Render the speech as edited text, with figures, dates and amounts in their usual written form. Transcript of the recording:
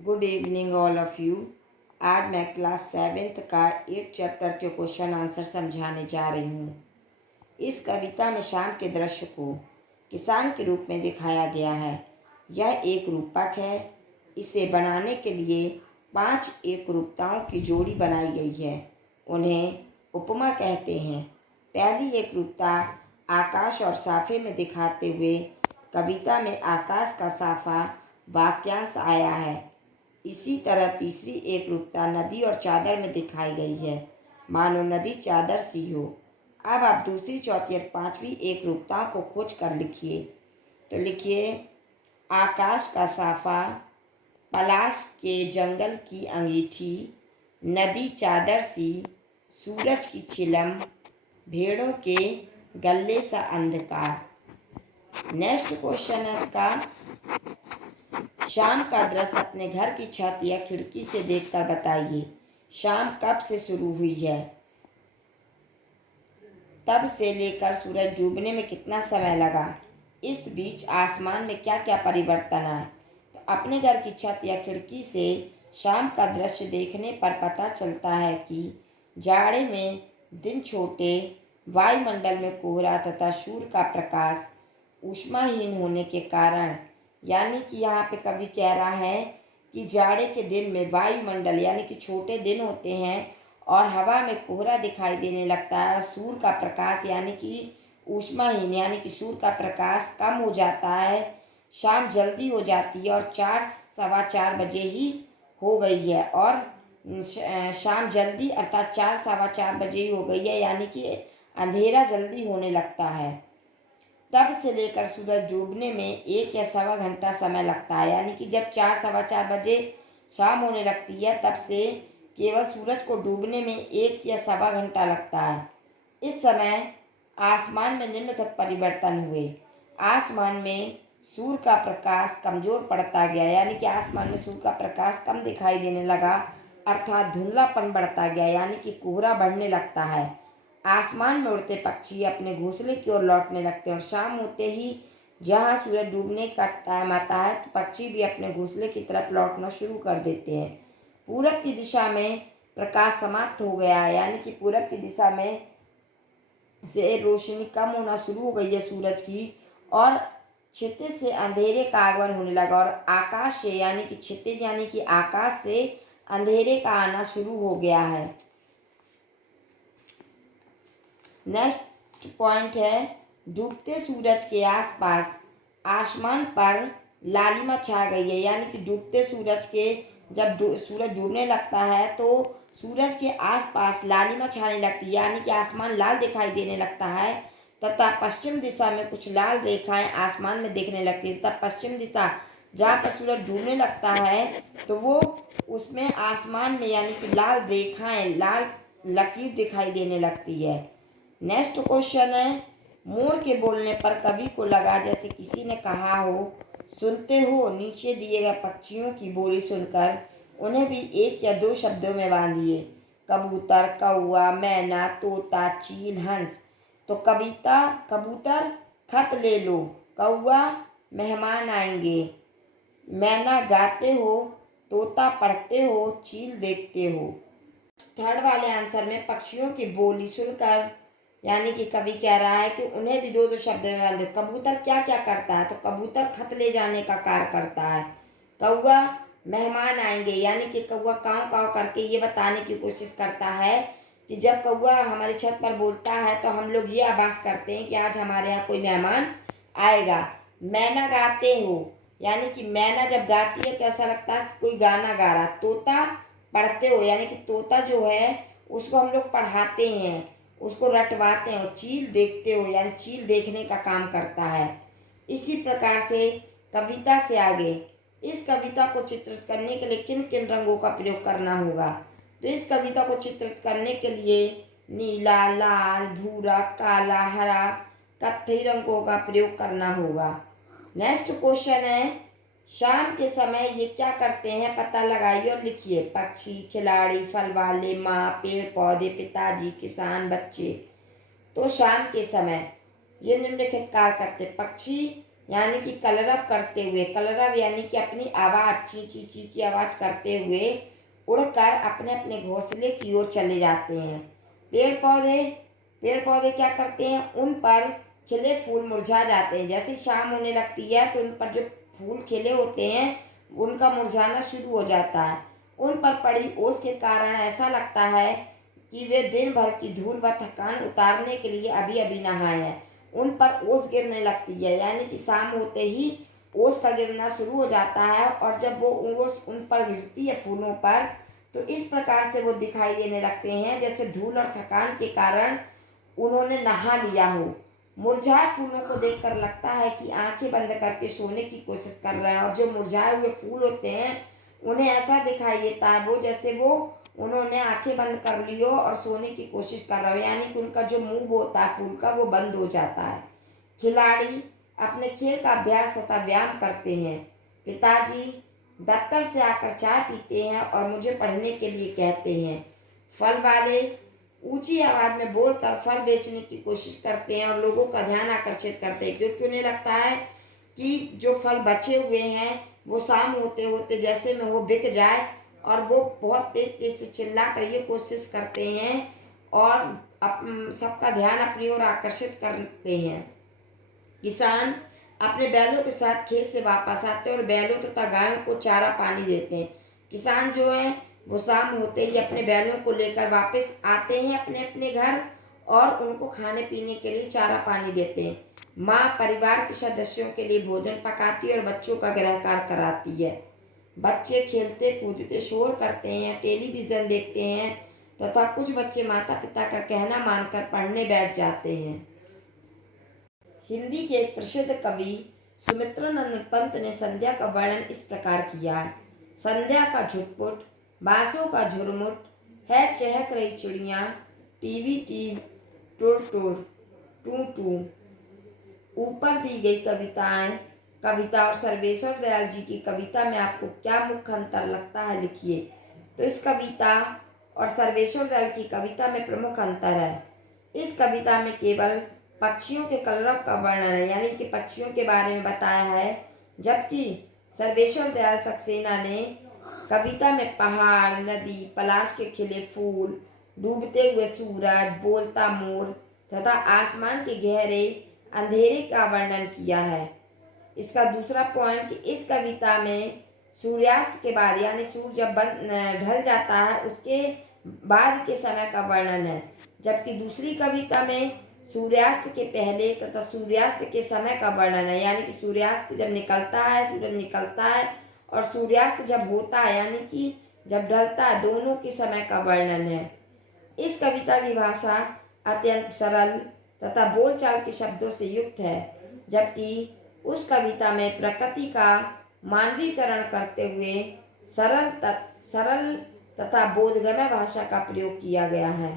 Good evening all of you. आज मैं class seventh का 8 चैप्टर के क्वेश्चन आंसर समझाने जा रही हूँ। इस कविता में शाम के दृश्य को किसान के रूप में दिखाया गया है। यह एक रूपक है। इसे बनाने के लिए 5 एकरूपताओं की जोड़ी बनाई गई है। उन्हें उपमा कहते हैं। पहली एकरूपता आकाश और साफे में दिखाते हुए कविता में आकाश का साफा वाक्यांश आया है। इसी तरह तीसरी एकरूपता नदी और चादर में दिखाई गई है, मानो नदी चादर सी हो। अब आप दूसरी, चौथी और पांचवी एकरूपताओं को खोज कर लिखिए। तो लिखिए, आकाश का साफा, पलाश के जंगल की अंगीठी, नदी चादर सी, सूरज की चिलम, भेड़ों के गले सा अंधकार। नेक्स्ट क्वेश्चन है इसका, शाम का दृश्य अपने घर की छत या खिड़की से देखकर बताइए। शाम कब से शुरू हुई है? तब से लेकर सूरज डूबने में कितना समय लगा? इस बीच आसमान में क्या क्या परिवर्तन आए? तो अपने घर की छत या खिड़की से शाम का दृश्य देखने पर पता चलता है कि जाड़े में दिन छोटे, वायुमंडल में कोहरा तथा सूर्य का प्रकाश ऊष्माहीन होने के कारण, यानी कि यहाँ पे कवि कह रहा है कि जाड़े के दिन में वायुमंडल यानी कि छोटे दिन होते हैं और हवा में कोहरा दिखाई देने लगता है। सूर्य का प्रकाश यानी कि ऊष्माहीन यानी कि सूर्य का प्रकाश कम हो जाता है। शाम जल्दी हो जाती है और 4 सवा 4 बजे ही हो गई है और शाम जल्दी अर्थात 4 सवा 4 बजे ही हो गई है, यानी कि अंधेरा जल्दी होने लगता है। तब से लेकर सूरज डूबने में 1 या 1.25 घंटा समय लगता है, यानी कि जब 4 सवा 4 बजे शाम होने लगती है तब से केवल सूरज को डूबने में 1 या 1.25 घंटा लगता है। इस समय आसमान में निम्नलिखित परिवर्तन हुए। आसमान में सूर्य का प्रकाश कमजोर पड़ता गया, यानी कि आसमान में सूर्य का प्रकाश कम दिखाई देने लगा, अर्थात धुंधलापन बढ़ता गया, यानी कि कोहरा बढ़ने लगता है। आसमान में उड़ते पक्षी अपने घोंसले की ओर लौटने लगते हैं और शाम होते ही जहाँ सूरज डूबने का टाइम आता है तो पक्षी भी अपने घोंसले की तरफ लौटना शुरू कर देते हैं। पूरब की दिशा में प्रकाश समाप्त हो गया है, यानी कि पूरब की दिशा में से रोशनी कम होना शुरू हो गई है सूरज की, और क्षितिज से अंधेरे का आगमन होने लगा और आकाश से यानी कि क्षितिज यानी कि आकाश से अंधेरे का आना शुरू हो गया है। नेक्स्ट पॉइंट है, डूबते सूरज के आसपास आसमान पर लालिमा छा गई है, यानी कि डूबते सूरज के जब सूरज डूबने लगता है तो सूरज के आसपास लालिमा छाने लगती है, यानी कि आसमान लाल दिखाई देने लगता है तथा पश्चिम दिशा में कुछ लाल रेखाएं आसमान में दिखने लगती है। तब पश्चिम दिशा जहाँ पर सूरज डूबने लगता है तो वो उसमें आसमान में यानी कि लाल रेखाएं, लाल लकीर दिखाई देने लगती है। नेक्स्ट क्वेश्चन है, मोर के बोलने पर कवि को लगा जैसे किसी ने कहा हो, सुनते हो? नीचे दिए गए पक्षियों की बोली सुनकर उन्हें भी 1 या 2 शब्दों में बांधिए। कबूतर, कौआ, मैना, तोता, चील, हंस। तो कविता, कबूतर खत ले लो, कौआ मेहमान आएंगे, मैना गाते हो, तोता पढ़ते हो, चील देखते हो। थर्ड वाले आंसर में पक्षियों की बोली सुनकर यानी कि कवि कह रहा है कि उन्हें भी 2 शब्द में बांध दो। कबूतर क्या क्या करता है? तो कबूतर खत ले जाने का कार्य करता है। कौआ मेहमान आएंगे, यानी कि कौआ काव काव करके ये बताने की कोशिश करता है कि जब कौआ हमारी छत पर बोलता है तो हम लोग ये आभास करते हैं कि आज हमारे यहाँ कोई मेहमान आएगा। मैना गाते हो, यानी कि मैना जब गाती है तो ऐसा लगता है कोई गाना गा रहा। तोता पढ़ते हो, यानी कि तोता जो है उसको हम लोग पढ़ाते हैं, उसको रटवाते हैं। और चील देखते हो, यानी चील देखने का काम करता है। इसी प्रकार से कविता से आगे, इस कविता को चित्रित करने के लिए किन किन रंगों का प्रयोग करना होगा? तो इस कविता को चित्रित करने के लिए नीला, लाल, भूरा, काला, हरा, कत्थई रंगों का प्रयोग करना होगा। नेक्स्ट क्वेश्चन है, शाम के समय ये क्या करते हैं? पता लगाइए और लिखिए। पक्षी, खिलाड़ी, फल वाले, माँ, पेड़ पौधे, पिताजी, किसान, बच्चे। तो शाम के समय ये निम्नलिखित कार्य करते। पक्षी यानी कि कलरव करते हुए, कलरव यानी कि अपनी आवाज़ ची ची ची की आवाज़ करते हुए उड़कर अपने अपने घोंसले की ओर चले जाते हैं। पेड़ पौधे पेड़ पौधे क्या करते हैं, उन पर खिले फूल मुरझा जाते हैं। जैसे शाम होने लगती है तो उन पर जो फूल खिले होते हैं उनका मुरझाना शुरू हो जाता है। उन पर पड़ी ओस के कारण ऐसा लगता है कि वे दिन भर की धूल व थकान उतारने के लिए अभी अभी नहाए हैं। उन पर ओस गिरने लगती है, यानी कि शाम होते ही ओस का गिरना शुरू हो जाता है। और जब वो ओस उन पर गिरती है फूलों पर, तो इस प्रकार से वो दिखाई देने लगते हैं जैसे धूल और थकान के कारण उन्होंने नहा लिया हो। मुरझाए फूलों को देखकर लगता है कि आंखें बंद करके सोने की कोशिश कर रहे हैं। और जो मुरझाए हुए फूल होते हैं उन्हें ऐसा दिखाई देता है वो जैसे वो उन्होंने आंखें बंद कर ली हो और सोने की कोशिश कर रहे हो, यानी कि उनका जो मुंह होता है फूल का वो बंद हो जाता है। खिलाड़ी अपने खेल का अभ्यास तथा व्यायाम करते हैं। पिताजी दफ्तर से आकर चाय पीते हैं और मुझे पढ़ने के लिए कहते हैं। फल वाले ऊंची आवाज में बोलकर फल बेचने की कोशिश करते हैं और लोगों का ध्यान आकर्षित करते हैं, क्योंकि उन्हें लगता है कि जो फल बचे हुए हैं वो शाम होते होते जैसे में वो बिक जाए। और वो बहुत तेज तेज से चिल्ला कर ये कोशिश करते हैं और सबका ध्यान अपनी ओर आकर्षित करते हैं। किसान अपने बैलों के साथ खेत से वापस आते हैं और बैलों तथा गायों को चारा पानी देते हैं। किसान जो है वो शाम होते ही अपने बैलों को लेकर वापस आते हैं अपने अपने घर और उनको खाने पीने के लिए चारा पानी देते हैं। माँ परिवार के सदस्यों के लिए भोजन पकाती है और बच्चों का गृह कार्य कराती है। बच्चे खेलते कूदते शोर करते हैं, टेलीविज़न देखते हैं तथा कुछ बच्चे माता पिता का कहना मानकर पढ़ने बैठ जाते हैं। हिंदी के एक प्रसिद्ध कवि सुमित्रानंद पंत ने संध्या का वर्णन इस प्रकार किया है। संध्या का झुटपुट, बांसों का झुरमुट, है चहक रही चिड़िया, टीवी टीव टुर टुर टू टू। ऊपर दी गई कविता और सर्वेश्वर दयाल जी की कविता में आपको क्या मुख्य अंतर लगता है, लिखिए। तो इस कविता और सर्वेश्वर दयाल की कविता में प्रमुख अंतर है। इस कविता में केवल पक्षियों के कलरव का वर्णन है, यानी कि पक्षियों के बारे में बताया है, जबकि सर्वेश्वर दयाल सक्सेना ने कविता में पहाड़, नदी, पलाश के खिले फूल, डूबते हुए सूरज, बोलता मोर तथा आसमान के गहरे अंधेरे का वर्णन किया है। इसका दूसरा पॉइंट कि इस कविता में सूर्यास्त के बाद, यानी सूर्य जब ढल जाता है उसके बाद के समय का वर्णन है, जबकि दूसरी कविता में सूर्यास्त के पहले तथा सूर्यास्त के समय का वर्णन है, यानी कि सूर्यास्त जब निकलता है, सूरज निकलता है, और सूर्यास्त जब होता है यानी कि जब ढलता है, दोनों के समय का वर्णन है। इस कविता की भाषा अत्यंत सरल तथा बोलचाल के शब्दों से युक्त है, जबकि उस कविता में प्रकृति का मानवीकरण करते हुए सरल तथा बोधगम्य भाषा का प्रयोग किया गया है।